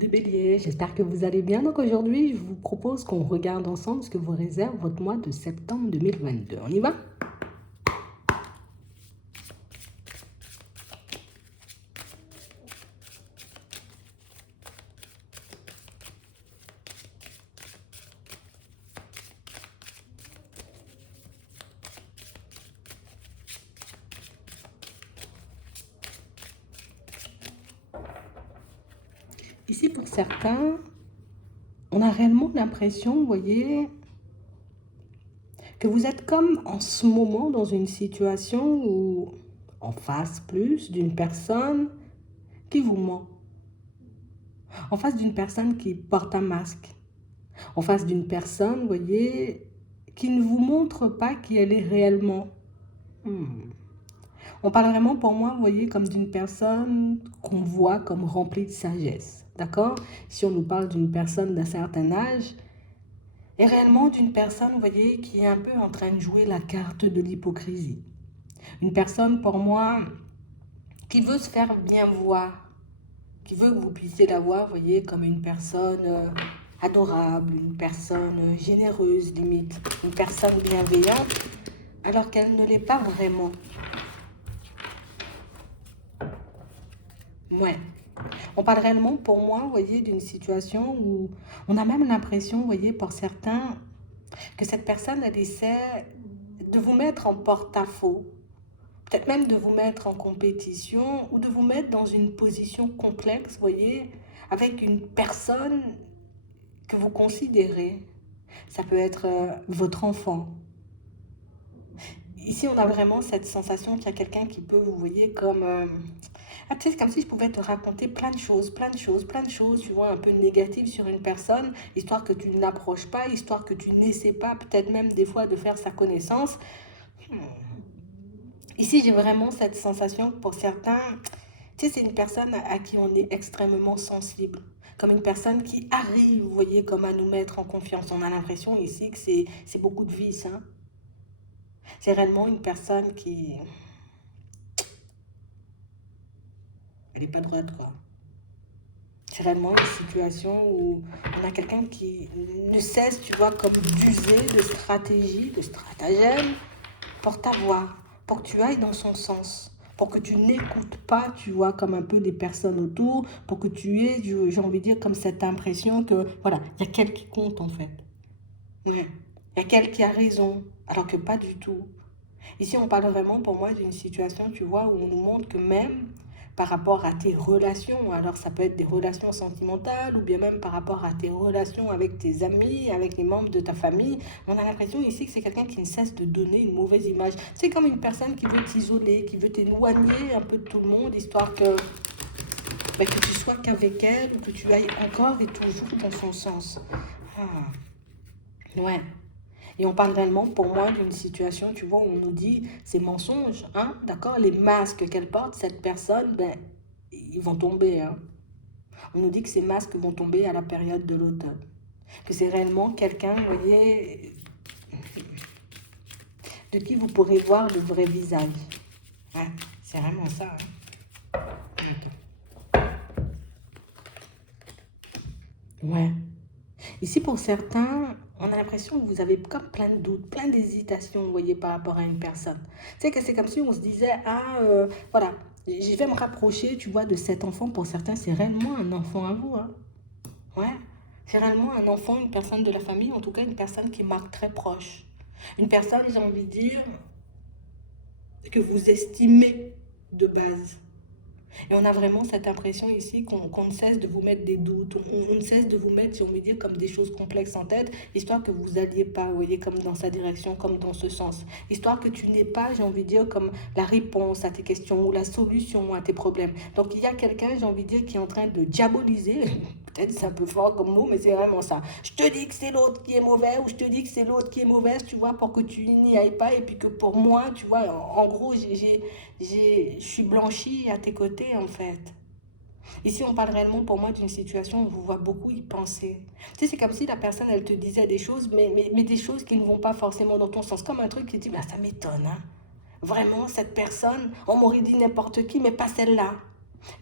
les béliers, j'espère que vous allez bien. Donc aujourd'hui, je vous propose qu'on regarde ensemble ce que vous réserve votre mois de septembre 2022. On y va? Ici, pour certains, on a réellement l'impression, vous voyez, que vous êtes comme en ce moment dans une situation où, en face plus d'une personne qui vous ment, en face d'une personne qui porte un masque, en face d'une personne, vous voyez, qui ne vous montre pas qui elle est réellement. Hmm. On parle vraiment pour moi, vous voyez, comme d'une personne qu'on voit comme remplie de sagesse. D'accord? Si on nous parle d'une personne d'un certain âge, et réellement d'une personne, vous voyez, qui est un peu en train de jouer la carte de l'hypocrisie. Une personne, pour moi, qui veut se faire bien voir, qui veut que vous puissiez la voir, vous voyez, comme une personne adorable, une personne généreuse, limite, une personne bienveillante, alors qu'elle ne l'est pas vraiment. Ouais. On parle réellement, pour moi, vous voyez, d'une situation où on a même l'impression, vous voyez, pour certains, que cette personne, elle essaie de vous mettre en porte-à-faux, peut-être même de vous mettre en compétition ou de vous mettre dans une position complexe, vous voyez, avec une personne que vous considérez. Ça peut être votre enfant. Ici, on a vraiment cette sensation qu'il y a quelqu'un qui peut, vous voyez, comme... ah, tu sais, c'est comme si je pouvais te raconter plein de choses, plein de choses, plein de choses, tu vois, un peu négatives sur une personne, histoire que tu ne l'approches pas, histoire que tu n'essaies pas, peut-être même des fois de faire sa connaissance. Hmm. Ici, j'ai vraiment cette sensation que pour certains, tu sais, c'est une personne à qui on est extrêmement sensible. Comme une personne qui arrive, vous voyez, comme à nous mettre en confiance. On a l'impression ici que c'est beaucoup de vices, hein. C'est réellement une personne qui... Elle n'est pas droite, quoi. C'est réellement une situation où on a quelqu'un qui ne cesse, tu vois, comme d'user de stratégie, de stratagème pour t'avoir, pour que tu ailles dans son sens, pour que tu n'écoutes pas, tu vois, comme un peu des personnes autour, pour que tu aies, j'ai envie de dire, comme cette impression que, voilà, il y a quelqu'un qui compte en fait. Ouais. Il y a quelqu'un qui a raison, alors que pas du tout. Ici, on parle vraiment pour moi d'une situation, tu vois, où on nous montre que même par rapport à tes relations, alors ça peut être des relations sentimentales ou bien même par rapport à tes relations avec tes amis, avec les membres de ta famille, on a l'impression ici que c'est quelqu'un qui ne cesse de donner une mauvaise image. C'est comme une personne qui veut t'isoler, qui veut t'éloigner un peu de tout le monde, histoire que, bah, que tu sois qu'avec elle ou que tu ailles encore et toujours dans son sens. Ah, ouais. Et on parle réellement, pour moi, d'une situation, tu vois, où on nous dit, c'est mensonge, hein, d'accord? Les masques qu'elle porte, cette personne, ben, ils vont tomber, hein. On nous dit que ces masques vont tomber à la période de l'automne. Que c'est réellement quelqu'un, vous voyez, de qui vous pourrez voir le vrai visage. Ouais, c'est vraiment ça, hein. Ouais. Ici, pour certains, on a l'impression que vous avez comme plein de doutes, plein d'hésitations, vous voyez, par rapport à une personne. C'est que c'est comme si on se disait, ah, voilà, je vais me rapprocher, tu vois, de cet enfant. Pour certains, c'est réellement un enfant à vous, hein. Ouais, c'est réellement un enfant, une personne de la famille, en tout cas une personne qui marque très proche. Une personne, j'ai envie de dire, que vous estimez de base. Et on a vraiment cette impression ici qu'on ne cesse de vous mettre des doutes, on ne cesse de vous mettre, si on veut dire, comme des choses complexes en tête, histoire que vous n'alliez pas, vous voyez, comme dans sa direction, comme dans ce sens. Histoire que tu n'aies pas, j'ai envie de dire, comme la réponse à tes questions ou la solution à tes problèmes. Donc il y a quelqu'un, j'ai envie de dire, qui est en train de diaboliser, peut-être c'est un peu fort comme mot, mais c'est vraiment ça. Je te dis que c'est l'autre qui est mauvais ou je te dis que c'est l'autre qui est mauvaise, tu vois, pour que tu n'y ailles pas et puis que pour moi, tu vois, en gros, je suis blanchie à tes côtés, en fait. Ici, on parle réellement pour moi d'une situation où on vous voit beaucoup y penser. Tu sais, c'est comme si la personne, elle te disait des choses, mais des choses qui ne vont pas forcément dans ton sens. Comme un truc qui dit, bah, ça m'étonne, hein. Vraiment, cette personne, on m'aurait dit n'importe qui, mais pas celle-là.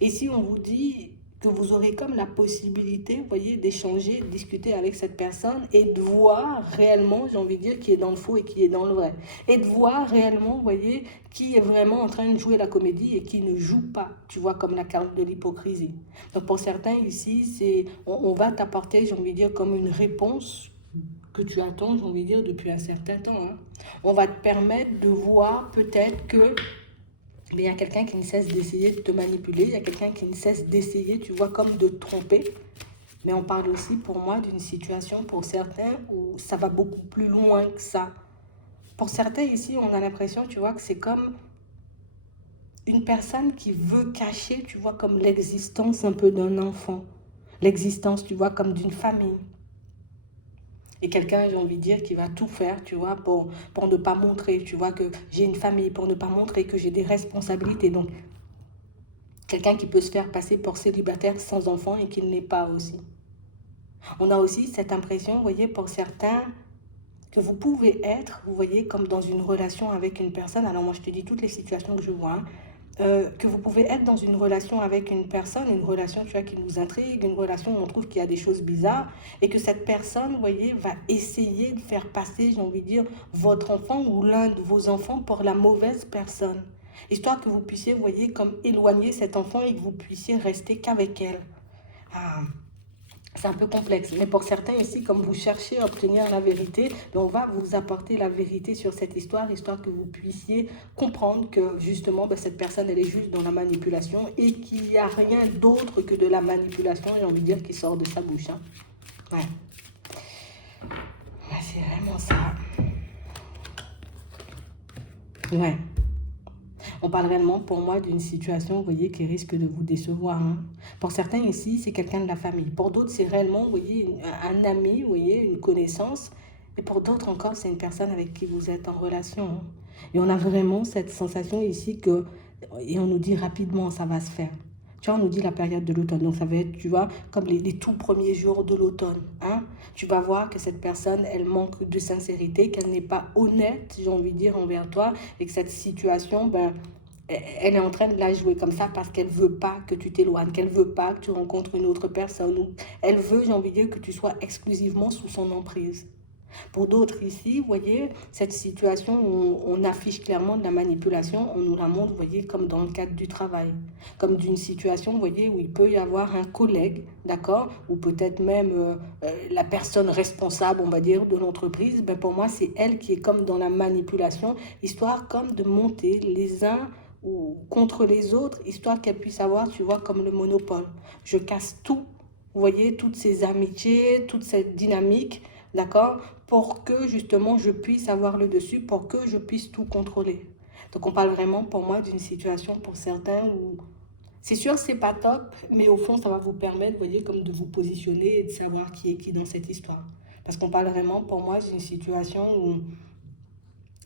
Ici, on vous dit, que vous aurez comme la possibilité, vous voyez, d'échanger, de discuter avec cette personne et de voir réellement, j'ai envie de dire, qui est dans le faux et qui est dans le vrai. Et de voir réellement, vous voyez, qui est vraiment en train de jouer la comédie et qui ne joue pas, tu vois, comme la carte de l'hypocrisie. Donc pour certains ici, on va t'apporter, j'ai envie de dire, comme une réponse que tu attends, j'ai envie de dire, depuis un certain temps. Hein. On va te permettre de voir peut-être que mais il y a quelqu'un qui ne cesse d'essayer de te manipuler, il y a quelqu'un qui ne cesse d'essayer, tu vois, comme de te tromper. Mais on parle aussi pour moi d'une situation pour certains où ça va beaucoup plus loin que ça. Pour certains ici, on a l'impression, tu vois, que c'est comme une personne qui veut cacher, tu vois, comme l'existence un peu d'un enfant. L'existence, tu vois, comme d'une famille. Et quelqu'un, j'ai envie de dire, qui va tout faire, tu vois, pour ne pas montrer, tu vois, que j'ai une famille, pour ne pas montrer que j'ai des responsabilités. Donc, quelqu'un qui peut se faire passer pour célibataire sans enfant et qui ne l'est pas aussi. On a aussi cette impression, vous voyez, pour certains, que vous pouvez être, vous voyez, comme dans une relation avec une personne. Alors moi, je te dis toutes les situations que je vois, hein, que vous pouvez être dans une relation avec une personne, une relation, tu vois, qui nous intrigue, une relation où on trouve qu'il y a des choses bizarres, et que cette personne, vous voyez, va essayer de faire passer, j'ai envie de dire, votre enfant ou l'un de vos enfants pour la mauvaise personne. Histoire que vous puissiez, vous voyez, comme éloigner cet enfant et que vous puissiez rester qu'avec elle. Ah, c'est un peu complexe, mais pour certains ici, comme vous cherchez à obtenir la vérité, on va vous apporter la vérité sur cette histoire, histoire que vous puissiez comprendre que justement, cette personne, elle est juste dans la manipulation et qu'il n'y a rien d'autre que de la manipulation, j'ai envie de dire, qui sort de sa bouche. Hein. Ouais. Ouais, c'est vraiment ça. Ouais. On parle réellement pour moi d'une situation, vous voyez, qui risque de vous décevoir. Hein. Pour certains ici, c'est quelqu'un de la famille. Pour d'autres, c'est réellement, vous voyez, un ami, vous voyez, une connaissance. Et pour d'autres encore, c'est une personne avec qui vous êtes en relation. Hein. Et on a vraiment cette sensation ici que, et on nous dit rapidement, ça va se faire. Tu vois, on nous dit la période de l'automne. Donc, ça va être, tu vois, comme les tout premiers jours de l'automne. Hein. Tu vas voir que cette personne, elle manque de sincérité, qu'elle n'est pas honnête, j'ai envie de dire, envers toi. Et que cette situation, elle est en train de la jouer comme ça parce qu'elle veut pas que tu t'éloignes, qu'elle veut pas que tu rencontres une autre personne. Ou elle veut, j'ai envie de dire, que tu sois exclusivement sous son emprise. Pour d'autres ici, vous voyez, cette situation où on affiche clairement de la manipulation, on nous la montre, vous voyez, comme dans le cadre du travail. Comme d'une situation, vous voyez, où il peut y avoir un collègue, d'accord, ou peut-être même la personne responsable, on va dire, de l'entreprise. Pour moi, c'est elle qui est comme dans la manipulation, histoire comme de monter les uns ou contre les autres, histoire qu'elle puisse avoir, tu vois, comme le monopole. Je casse tout, vous voyez, toutes ces amitiés, toute cette dynamique, d'accord, pour que justement je puisse avoir le dessus, pour que je puisse tout contrôler. Donc on parle vraiment pour moi d'une situation pour certains où c'est sûr c'est pas top, mais au fond ça va vous permettre, vous voyez, comme de vous positionner et de savoir qui est qui dans cette histoire. Parce qu'on parle vraiment pour moi d'une situation où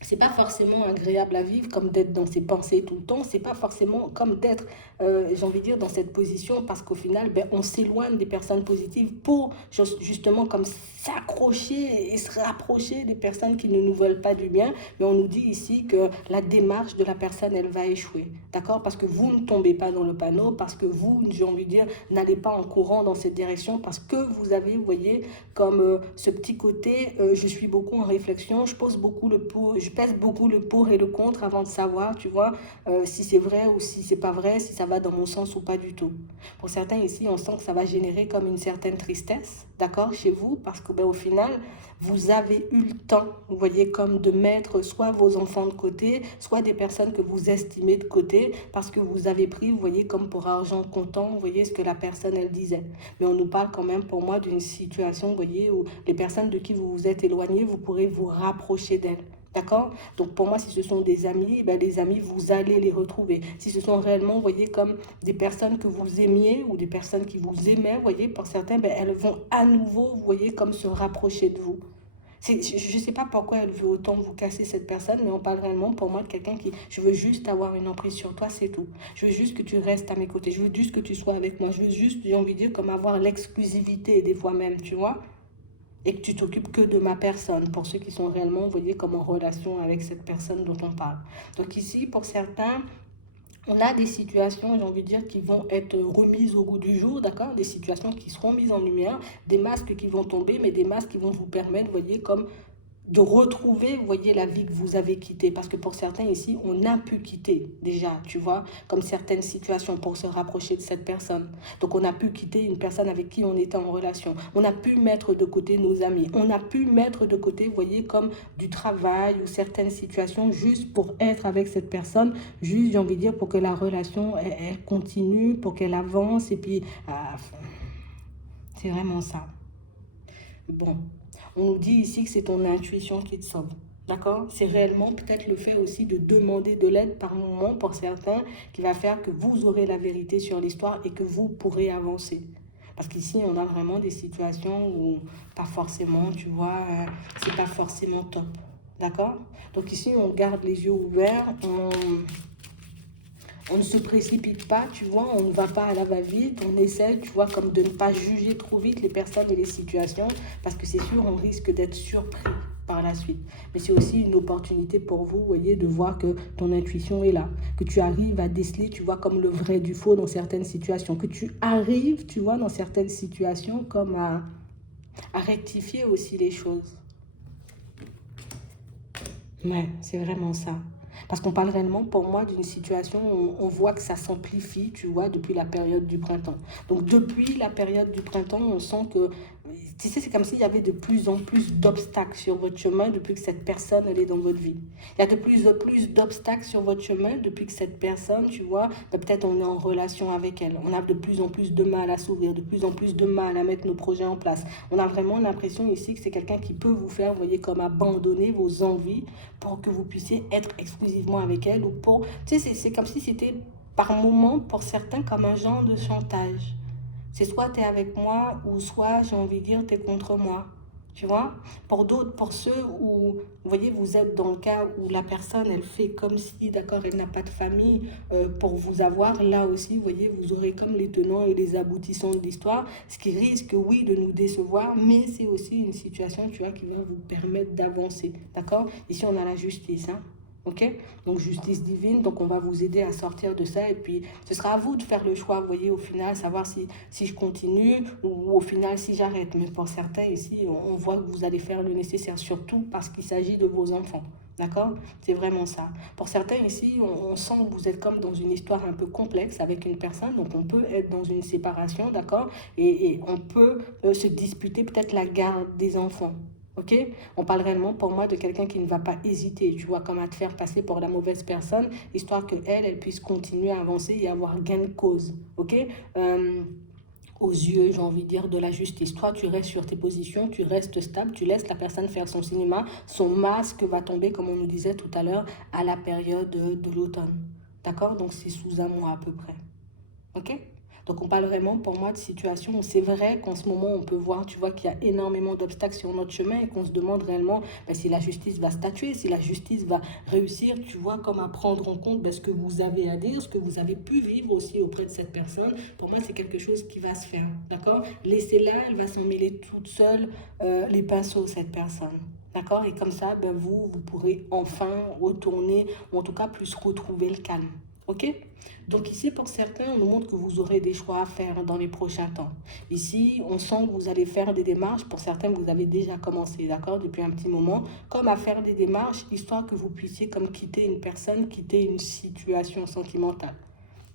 c'est pas forcément agréable à vivre comme d'être dans ses pensées tout le temps, c'est pas forcément comme d'être, j'ai envie de dire, dans cette position parce qu'au final, on s'éloigne des personnes positives pour justement comme s'accrocher et se rapprocher des personnes qui ne nous veulent pas du bien, mais on nous dit ici que la démarche de la personne, elle va échouer, d'accord? Parce que vous ne tombez pas dans le panneau, parce que vous, j'ai envie de dire, n'allez pas en courant dans cette direction, parce que vous avez, vous voyez, comme ce petit côté, je suis beaucoup en réflexion, je pose beaucoup le pour, je pèse beaucoup le pour et le contre avant de savoir, tu vois, si c'est vrai ou si c'est pas vrai, si ça va dans mon sens ou pas du tout. Pour certains ici, on sent que ça va générer comme une certaine tristesse, d'accord, chez vous, parce que au final, vous avez eu le temps, vous voyez, comme de mettre soit vos enfants de côté, soit des personnes que vous estimez de côté, parce que vous avez pris, vous voyez, comme pour argent comptant, vous voyez ce que la personne, elle disait. Mais on nous parle quand même, pour moi, d'une situation, vous voyez, où les personnes de qui vous vous êtes éloigné, vous pourrez vous rapprocher d'elles. D'accord? Donc pour moi, si ce sont des amis, les amis, vous allez les retrouver. Si ce sont réellement, vous voyez, comme des personnes que vous aimiez ou des personnes qui vous aimaient, vous voyez, pour certains, elles vont à nouveau, vous voyez, comme se rapprocher de vous. Je ne sais pas pourquoi elle veut autant vous casser cette personne, mais on parle réellement pour moi de quelqu'un qui, je veux juste avoir une emprise sur toi, c'est tout. Je veux juste que tu restes à mes côtés, je veux juste que tu sois avec moi, je veux juste, j'ai envie de dire, comme avoir l'exclusivité des fois même, tu vois, et que tu t'occupes que de ma personne, pour ceux qui sont réellement, vous voyez, comme en relation avec cette personne dont on parle. Donc ici, pour certains, On a des situations, j'ai envie de dire, qui vont être remises au goût du jour, d'accord? Des situations qui seront mises en lumière, des masques qui vont tomber, mais des masques qui vont vous permettre, vous voyez, comme de retrouver, vous voyez, la vie que vous avez quittée. Parce que pour certains ici, on a pu quitter déjà, tu vois, comme certaines situations pour se rapprocher de cette personne. Donc on a pu quitter une personne avec qui on était en relation. On a pu mettre de côté nos amis. On a pu mettre de côté, vous voyez, comme du travail ou certaines situations juste pour être avec cette personne. Juste, j'ai envie de dire, pour que la relation, elle continue, pour qu'elle avance. Et puis, c'est vraiment ça. Bon, on nous dit ici que c'est ton intuition qui te sauve. D'accord? C'est réellement peut-être le fait aussi de demander de l'aide par moment pour certains qui va faire que vous aurez la vérité sur l'histoire et que vous pourrez avancer. Parce qu'ici, on a vraiment des situations où pas forcément, tu vois, c'est pas forcément top. D'accord? Donc ici, on garde les yeux ouverts, on ne se précipite pas, tu vois, on ne va pas à la va-vite, on essaie, tu vois, comme de ne pas juger trop vite les personnes et les situations, parce que c'est sûr, on risque d'être surpris par la suite. Mais c'est aussi une opportunité pour vous, vous voyez, de voir que ton intuition est là, que tu arrives à déceler, tu vois, comme le vrai du faux dans certaines situations, que tu arrives, tu vois, dans certaines situations, comme à rectifier aussi les choses. Ouais, c'est vraiment ça. Parce qu'on parle réellement, pour moi, d'une situation où on voit que ça s'amplifie, tu vois, depuis la période du printemps. Donc, depuis la période du printemps, on sent que, tu sais, c'est comme s'il y avait de plus en plus d'obstacles sur votre chemin depuis que cette personne, elle est dans votre vie. Il y a de plus en plus d'obstacles sur votre chemin depuis que cette personne, tu vois, ben, peut-être on est en relation avec elle. On a de plus en plus de mal à s'ouvrir, de plus en plus de mal à mettre nos projets en place. On a vraiment l'impression ici que c'est quelqu'un qui peut vous faire, vous voyez, comme abandonner vos envies pour que vous puissiez être exclusivement avec elle ou pour... Tu sais, c'est comme si c'était par moment, pour certains, comme un genre de chantage. C'est soit tu es avec moi ou soit, j'ai envie de dire, tu es contre moi. Tu vois? Pour d'autres, pour ceux où, vous voyez, vous êtes dans le cas où la personne, elle fait comme si, d'accord, elle n'a pas de famille pour vous avoir, là aussi, vous voyez, vous aurez comme les tenants et les aboutissants de l'histoire, ce qui risque, oui, de nous décevoir, mais c'est aussi une situation, tu vois, qui va vous permettre d'avancer, d'accord? Ici, on a la justice, hein? Ok? Donc justice divine, donc on va vous aider à sortir de ça et puis ce sera à vous de faire le choix, vous voyez, au final, savoir si je continue ou au final si j'arrête. Mais pour certains ici, on voit que vous allez faire le nécessaire, surtout parce qu'il s'agit de vos enfants. D'accord? C'est vraiment ça. Pour certains ici, on sent que vous êtes comme dans une histoire un peu complexe avec une personne, donc on peut être dans une séparation, d'accord? Et on peut se disputer peut-être la garde des enfants. Ok? On parle réellement pour moi de quelqu'un qui ne va pas hésiter, tu vois, comme à te faire passer pour la mauvaise personne, histoire que elle puisse continuer à avancer et avoir gain de cause. Ok? Aux yeux, j'ai envie de dire, de la justice. Toi, tu restes sur tes positions, tu restes stable, tu laisses la personne faire son cinéma, son masque va tomber, comme on nous disait tout à l'heure, à la période de l'automne. D'accord? Donc c'est sous un mois à peu près. Ok? Donc on parle vraiment pour moi de situations où c'est vrai qu'en ce moment on peut voir, tu vois, qu'il y a énormément d'obstacles sur notre chemin et qu'on se demande réellement ben, si la justice va statuer, si la justice va réussir, tu vois, comme à prendre en compte ben, ce que vous avez à dire, ce que vous avez pu vivre aussi auprès de cette personne. Pour moi c'est quelque chose qui va se faire, d'accord? Laissez-la, elle va s'en mêler toute seule les pinceaux, cette personne. D'accord? Et comme ça, ben, vous pourrez enfin retourner, ou en tout cas plus retrouver le calme. Ok? Donc ici, pour certains, on nous montre que vous aurez des choix à faire dans les prochains temps. Ici, on sent que vous allez faire des démarches. Pour certains, vous avez déjà commencé, d'accord, depuis un petit moment, comme à faire des démarches, histoire que vous puissiez comme quitter une personne, quitter une situation sentimentale.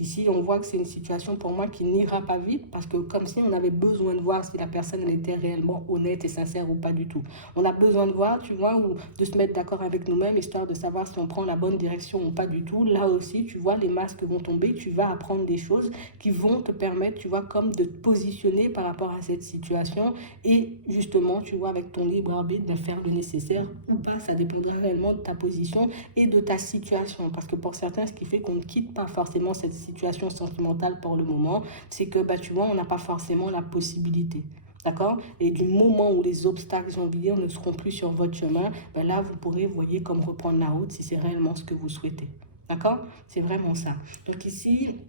Ici, on voit que c'est une situation pour moi qui n'ira pas vite parce que comme si on avait besoin de voir si la personne elle était réellement honnête et sincère ou pas du tout. On a besoin de voir, tu vois, ou de se mettre d'accord avec nous-mêmes histoire de savoir si on prend la bonne direction ou pas du tout. Là aussi, tu vois, les masques vont tomber, tu vas apprendre des choses qui vont te permettre, tu vois, comme de te positionner par rapport à cette situation et justement, tu vois, avec ton libre arbitre, de faire le nécessaire ou pas. Ça dépendra réellement de ta position et de ta situation. Parce que pour certains, ce qui fait qu'on ne quitte pas forcément cette situation sentimentale pour le moment, c'est que, bah, tu vois, on n'a pas forcément la possibilité. D'accord? Et du moment où les obstacles, j'ai envie de dire, ne seront plus sur votre chemin, ben là, vous pourrez, vous voyez, comme reprendre la route si c'est réellement ce que vous souhaitez. D'accord? C'est vraiment ça. Donc ici,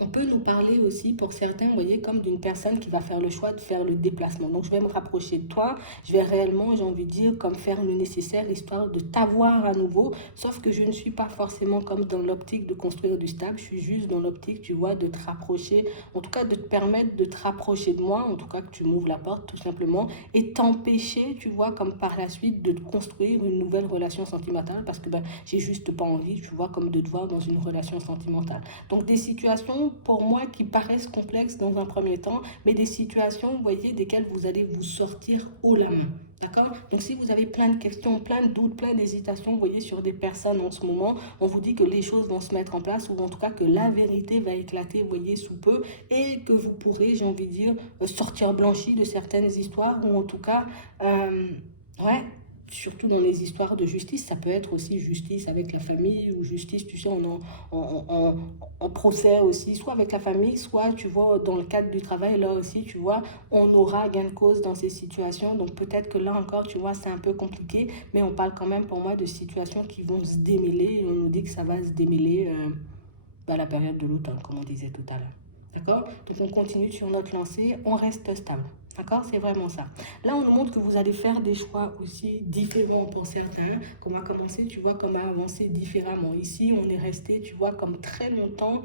On peut nous parler aussi pour certains, vous voyez, comme d'une personne qui va faire le choix de faire le déplacement. Donc, je vais me rapprocher de toi. Je vais réellement, j'ai envie de dire, comme faire le nécessaire, histoire de t'avoir à nouveau. Sauf que je ne suis pas forcément comme dans l'optique de construire du stable. Je suis juste dans l'optique, tu vois, de te rapprocher. En tout cas, de te permettre de te rapprocher de moi. En tout cas, que tu m'ouvres la porte, tout simplement. Et t'empêcher, tu vois, comme par la suite, de te construire une nouvelle relation sentimentale. Parce que ben, j'ai juste pas envie, tu vois, comme de te voir dans une relation sentimentale. Donc, des situations, pour moi, qui paraissent complexes dans un premier temps, mais des situations, vous voyez, desquelles vous allez vous sortir haut la main. D'accord? Donc, si vous avez plein de questions, plein de doutes, plein d'hésitations, vous voyez, sur des personnes en ce moment, on vous dit que les choses vont se mettre en place ou en tout cas que la vérité va éclater, vous voyez, sous peu et que vous pourrez, j'ai envie de dire, sortir blanchi de certaines histoires ou en tout cas, ouais, surtout dans les histoires de justice, ça peut être aussi justice avec la famille ou justice, tu sais, en procès aussi, soit avec la famille, soit, tu vois, dans le cadre du travail, là aussi, tu vois, on aura gain de cause dans ces situations. Donc peut-être que là encore, tu vois, c'est un peu compliqué, mais on parle quand même pour moi de situations qui vont se démêler et on nous dit que ça va se démêler à la période de l'automne, comme on disait tout à l'heure. D'accord? Donc on continue sur notre lancée, on reste stable. D'accord? C'est vraiment ça. Là, on nous montre que vous allez faire des choix aussi différents pour certains, qu'on va commencer, tu vois, comme à avancer différemment. Ici, on est resté, tu vois, comme très longtemps,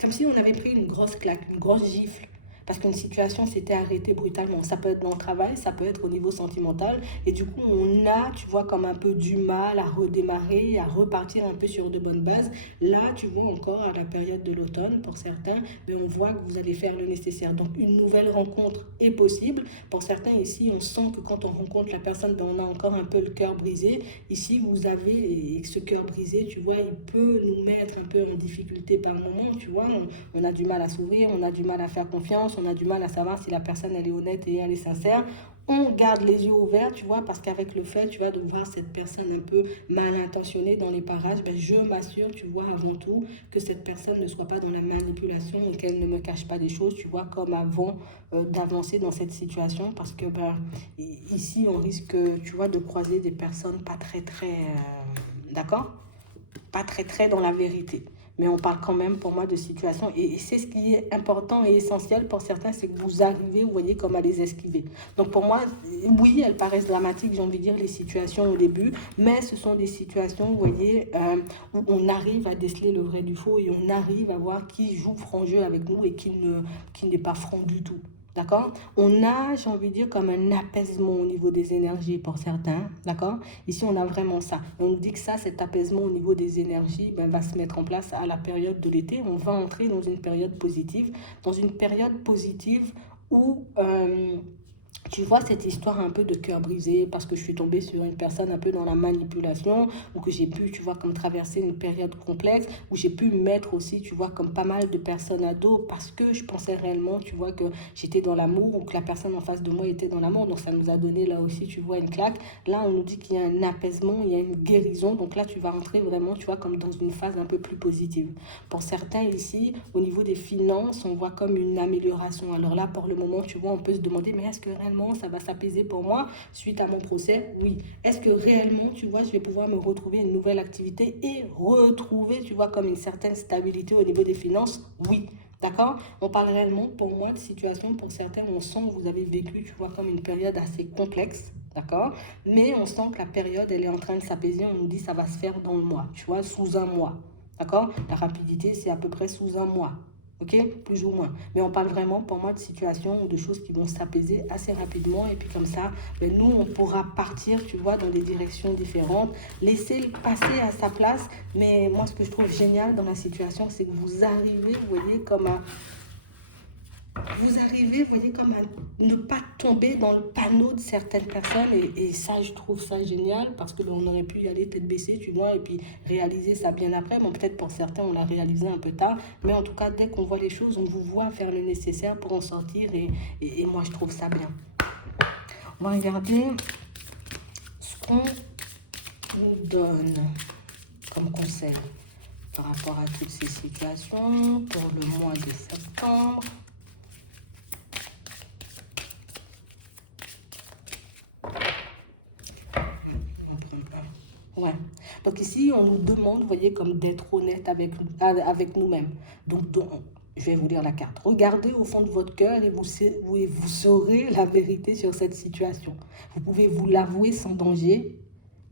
comme si on avait pris une grosse claque, une grosse gifle. Parce qu'une situation s'était arrêtée brutalement. Ça peut être dans le travail, ça peut être au niveau sentimental. Et du coup, on a, tu vois, comme un peu du mal à redémarrer, à repartir un peu sur de bonnes bases. Là, tu vois encore à la période de l'automne, pour certains, mais on voit que vous allez faire le nécessaire. Donc, une nouvelle rencontre est possible. Pour certains, ici, on sent que quand on rencontre la personne, ben, on a encore un peu le cœur brisé. Ici, vous avez, et ce cœur brisé, tu vois, il peut nous mettre un peu en difficulté par moment, tu vois. On a du mal à s'ouvrir, on a du mal à faire confiance, on a du mal à savoir si la personne elle est honnête et elle est sincère. On garde les yeux ouverts, tu vois, parce qu'avec le fait, tu vois, de voir cette personne un peu mal intentionnée dans les parages, ben, je m'assure, tu vois, avant tout, que cette personne ne soit pas dans la manipulation et qu'elle ne me cache pas des choses, tu vois, comme avant d'avancer dans cette situation, parce que ben, ici, on risque, tu vois, de croiser des personnes pas très, d'accord? Pas très dans la vérité. Mais on parle quand même pour moi de situation. Et c'est ce qui est important et essentiel pour certains, c'est que vous arrivez, vous voyez, comme à les esquiver. Donc pour moi, oui, elles paraissent dramatiques, j'ai envie de dire, les situations au début, mais ce sont des situations, vous voyez, où on arrive à déceler le vrai du faux et on arrive à voir qui joue franc jeu avec nous et qui n'est pas franc du tout. D'accord? On a, j'ai envie de dire, comme un apaisement au niveau des énergies pour certains. D'accord? Ici, on a vraiment ça. On nous dit que ça, cet apaisement au niveau des énergies, ben, va se mettre en place à la période de l'été. On va entrer dans une période positive. Dans une période positive où tu vois cette histoire un peu de cœur brisé parce que je suis tombée sur une personne un peu dans la manipulation ou que j'ai pu, tu vois, comme traverser une période complexe où j'ai pu mettre aussi, tu vois, comme pas mal de personnes à dos parce que je pensais réellement, tu vois, que j'étais dans l'amour ou que la personne en face de moi était dans l'amour. Donc ça nous a donné là aussi, tu vois, une claque. Là, on nous dit qu'il y a un apaisement, il y a une guérison. Donc là, tu vas rentrer vraiment, tu vois, comme dans une phase un peu plus positive. Pour certains ici, au niveau des finances, on voit comme une amélioration. Alors là, pour le moment, tu vois, on peut se demander, mais est-ce que réellement ça va s'apaiser pour moi suite à mon procès? Oui. Est-ce que réellement, tu vois, je vais pouvoir me retrouver une nouvelle activité et retrouver, tu vois, comme une certaine stabilité au niveau des finances? Oui. D'accord? On parle réellement, pour moi, de situation, pour certains, on sent que vous avez vécu, tu vois, comme une période assez complexe. D'accord? Mais on sent que la période, elle est en train de s'apaiser. On nous dit que ça va se faire dans le mois, tu vois, sous un mois. D'accord? La rapidité, c'est à peu près sous un mois. Ok? Plus ou moins. Mais on parle vraiment, pour moi, de situations ou de choses qui vont s'apaiser assez rapidement. Et puis comme ça, ben, nous, on pourra partir, tu vois, dans des directions différentes, laisser le passé à sa place. Mais moi, ce que je trouve génial dans la situation, c'est que vous arrivez, vous voyez, comme à vous arrivez, vous voyez, comme à ne pas tomber dans le panneau de certaines personnes. Et ça, je trouve ça génial parce que on aurait pu y aller tête baissée, tu vois, et puis réaliser ça bien après. Bon, peut-être pour certains, on l'a réalisé un peu tard. Mais en tout cas, dès qu'on voit les choses, on vous voit faire le nécessaire pour en sortir. Et moi, je trouve ça bien. On va regarder ce qu'on nous donne comme conseil par rapport à toutes ces situations pour le mois de septembre. Ouais. Donc ici, ici, on nous demande, vous voyez, comme d'être honnête avec nous-mêmes. Donc, je vais vous lire la carte. Regardez au fond de votre cœur et vous saurez la vérité sur cette situation. Vous pouvez vous l'avouer sans danger,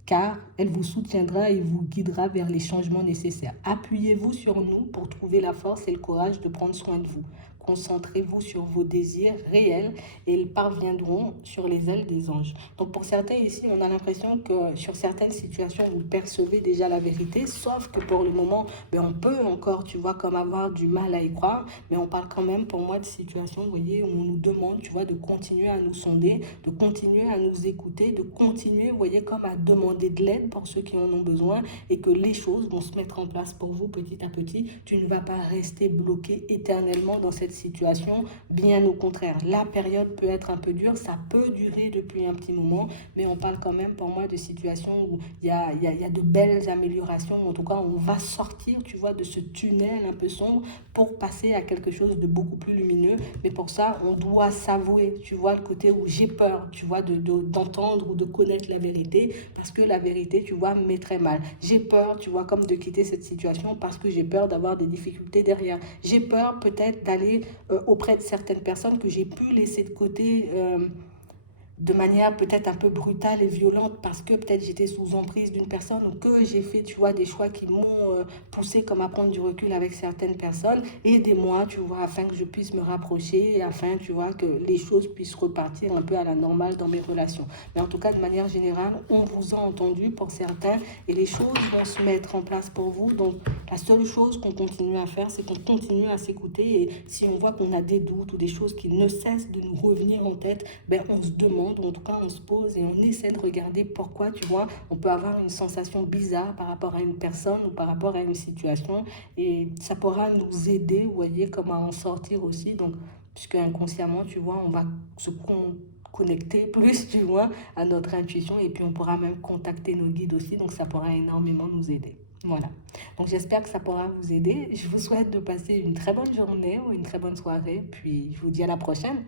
car elle vous soutiendra et vous guidera vers les changements nécessaires. Appuyez-vous sur nous pour trouver la force et le courage de prendre soin de vous. Concentrez-vous sur vos désirs réels et ils parviendront sur les ailes des anges. Donc pour certains ici, on a l'impression que sur certaines situations, vous percevez déjà la vérité, sauf que pour le moment, on peut encore, tu vois, comme avoir du mal à y croire, mais on parle quand même pour moi de situations, vous voyez, où on nous demande, tu vois, de continuer à nous sonder, de continuer à nous écouter, de continuer, vous voyez, comme à demander de l'aide pour ceux qui en ont besoin et que les choses vont se mettre en place pour vous petit à petit. Tu ne vas pas rester bloqué éternellement dans cette situation, bien au contraire. La période peut être un peu dure, ça peut durer depuis un petit moment, mais on parle quand même pour moi de situations où il y a de belles améliorations. En tout cas, on va sortir, tu vois, de ce tunnel un peu sombre pour passer à quelque chose de beaucoup plus lumineux. Mais pour ça, on doit s'avouer, tu vois, le côté où j'ai peur, tu vois, d'entendre ou de connaître la vérité, parce que la vérité, tu vois, me met très mal. J'ai peur, tu vois, comme de quitter cette situation parce que j'ai peur d'avoir des difficultés derrière. J'ai peur peut-être d'aller auprès de certaines personnes que j'ai pu laisser de côté de manière peut-être un peu brutale et violente parce que peut-être j'étais sous emprise d'une personne ou que j'ai fait, tu vois, des choix qui m'ont poussé comme à prendre du recul avec certaines personnes. Aidez-moi, tu vois, afin que je puisse me rapprocher et afin, tu vois, que les choses puissent repartir un peu à la normale dans mes relations. Mais en tout cas, de manière générale, on vous a entendu pour certains et les choses vont se mettre en place pour vous. Donc, la seule chose qu'on continue à faire, c'est qu'on continue à s'écouter et si on voit qu'on a des doutes ou des choses qui ne cessent de nous revenir en tête, on se demande, ou en tout cas on se pose et on essaie de regarder pourquoi, tu vois, on peut avoir une sensation bizarre par rapport à une personne ou par rapport à une situation et ça pourra nous aider, vous voyez, comme à en sortir aussi. Donc, puisque inconsciemment, tu vois, on va se connecter plus, tu vois, à notre intuition et puis on pourra même contacter nos guides aussi, donc ça pourra énormément nous aider. Voilà. Donc j'espère que ça pourra vous aider. Je vous souhaite de passer une très bonne journée ou une très bonne soirée, puis je vous dis à la prochaine.